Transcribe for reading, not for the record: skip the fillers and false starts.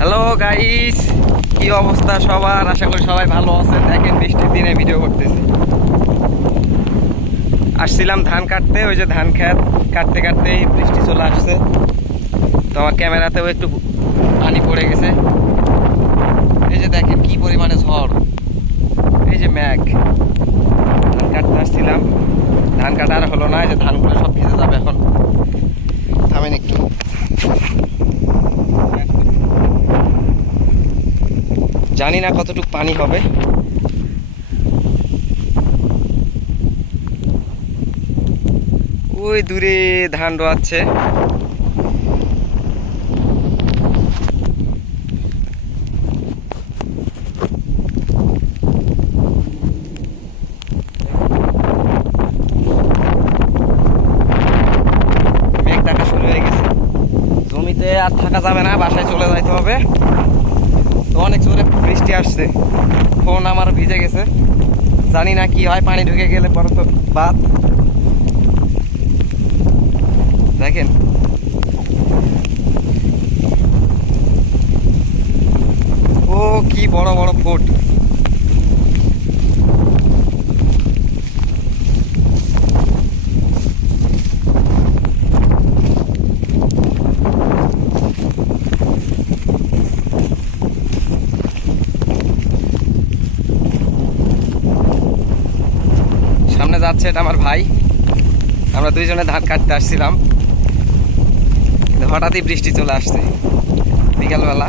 Hello guys, কি অবস্থা সবার? আশা করি সবাই ভালো আছেন। দেখেন বৃষ্টির দিনে ভিডিও করতেছি। আসছিলাম ধান কাটতে, ওই যে ধান খেত কাটতে কাটতেই বৃষ্টি চলে আসছে। তো আমার ক্যামেরাতেও একটু পানি পড়ে গেছে। এই যে দেখেন কি পরিমাণে ঝড়, এই যে ম্যাঘ। ধান কাটতে আসছিলাম, ধান কাটা আর হলো না, এই যে ধানগুলো সব ভিজে যাবে এখন। থামেন একটু, জানি না কতটুকু পানি হবে। ওই দূরে ধান রোয়াচ্ছে। মেঘ দেখা শুরু হয়ে গেছে, জমিতে আর থাকা যাবে না, বাসায় চলে যাইতে হবে। তো অনেক জোরে বৃষ্টি আসছে, ফোন আমার ভিজে গেছে। জানি না কি হয়, পানি ঢুকে গেলে পরে তো বাদ। দেখেন ও কি বড় বড় ফুট। সামনে যাচ্ছে, এটা আমার ভাই। আমরা দুইজনে ধান কাটতে আসছিলাম, হঠাৎই বৃষ্টি চলে আসছে বিকালবেলা।